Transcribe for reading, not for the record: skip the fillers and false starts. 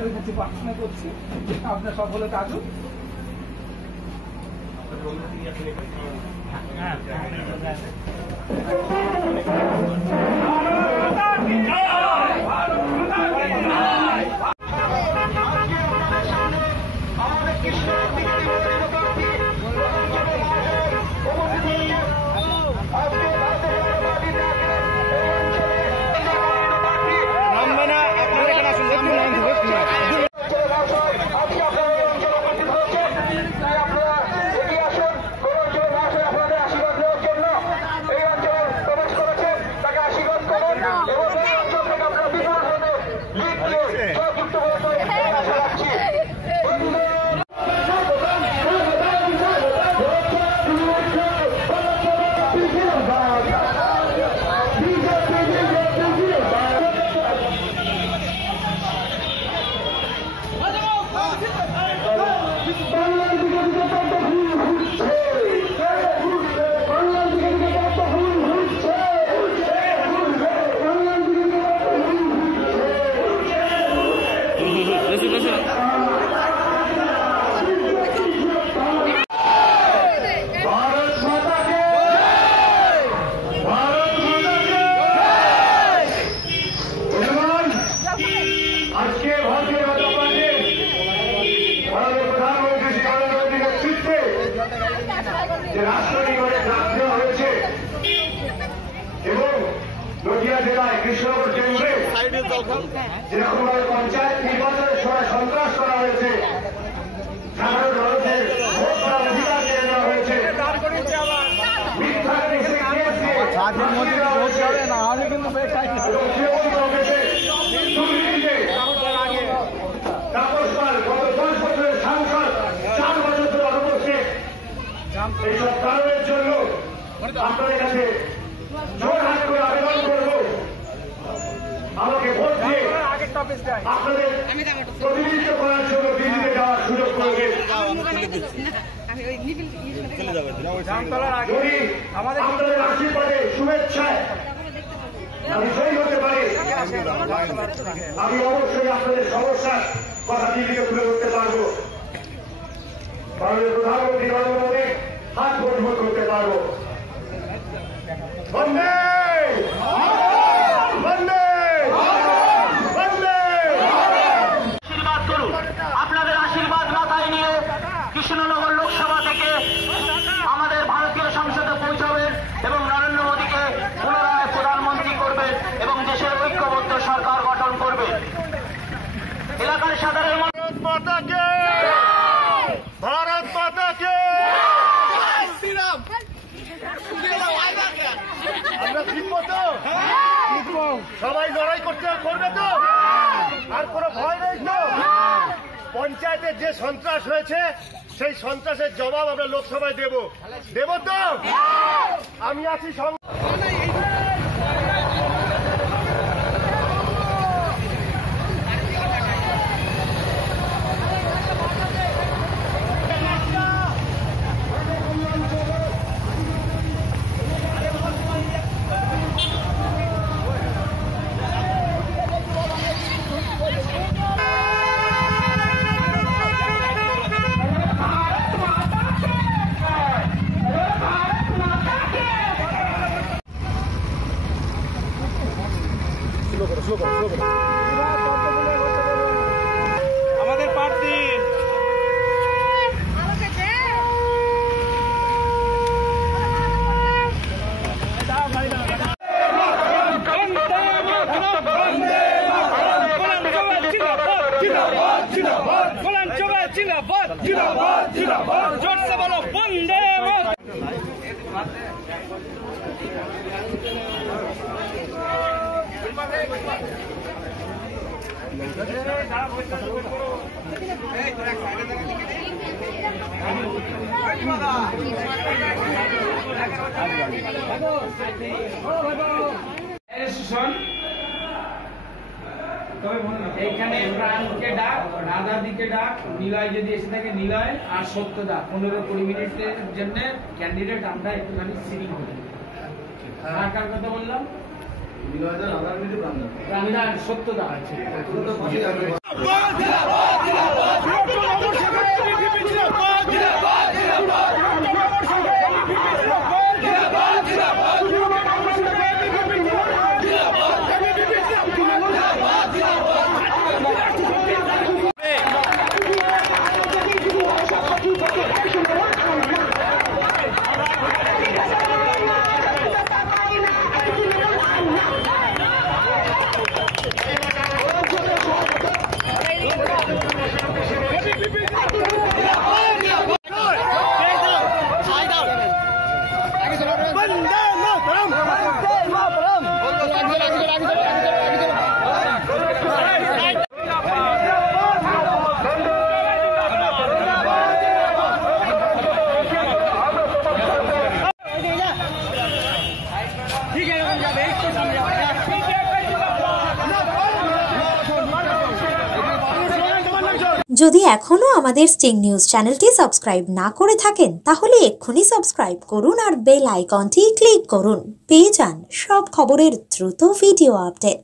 ঈশ্বরের কাছে প্রার্থনা করছি আপনার সফলতা আসুক। কৃষ্ণনগর কেন্দ্রে যেরকম ভাবে পঞ্চায়েত নির্বাচনের সময় সন্ত্রাস করা হয়েছে, সাধারণ মানুষের ভোট করার অধিকার কেড়ে নেওয়া হয়েছে, এইসব কারণের জন্য আপনাদের কাছে জোর হাত করে আবেদন করবো, আমাকে ভোট দিয়ে আপনাদের প্রতিনিধিত্ব করার জন্য দিল্লিতে যাওয়ার সুযোগ করবে। যদি আপনাদের আশীর্বাদে শুভেচ্ছায় আমি জয়ী হতে পারি, আমি অবশ্যই আপনাদের সমস্যার কথা দিল্লিতে তুলে ধরতে পারবো, মাননীয় প্রধানমন্ত্রী নরেন্দ্র মোদী হাত মজবুত করতে পারবো। বন্দে বন্দে বন্দে। আশীর্বাদ করুন, আপনাদের আশীর্বাদ মাথায় নিয়ে কৃষ্ণনগর লোকসভা থেকে আমাদের ভারতীয় সংসদে পৌঁছাবেন এবং নরেন্দ্র মোদীকে পুনরায় প্রধানমন্ত্রী করবেন এবং দেশের ঐক্যবদ্ধ সরকার গঠন করবেন। এলাকার সাধারণ ভারত মাতাকে, ভারত মাতাকে। আমরা জিতবো তো, সবাই লড়াই করবে তো, আর কোনো ভয় নেই তো। পঞ্চায়েতের যে সন্ত্রাস হয়েছে সেই সন্ত্রাসের জবাব আমরা লোকসভায় দেব তো। আমি আছি আমাদের প্রার্থী জোর সে বলো বন্দে এখানে প্রাণকে ডাক, রাজাদিকে ডাক, নিলয় যদি এসে থাকে নিলয় আর সত্য ডাক। 15-20 মিনিটের জন্য ক্যান্ডিডেট আমরা একটুখানি সিরিং করি। কার কথা বললাম? নিলয় দা, রাজার মিনিট প্রাণদা, সত্য ডাক। যদি এখনো আমাদের স্টিং নিউজ চ্যানেলটি সাবস্ক্রাইব না করে থাকেন তাহলে এক্ষুনি সাবস্ক্রাইব করুন আর বেল আইকনটি ক্লিক করুন। পেয়ে যান সব খবরের দ্রুত ভিডিও আপডেট।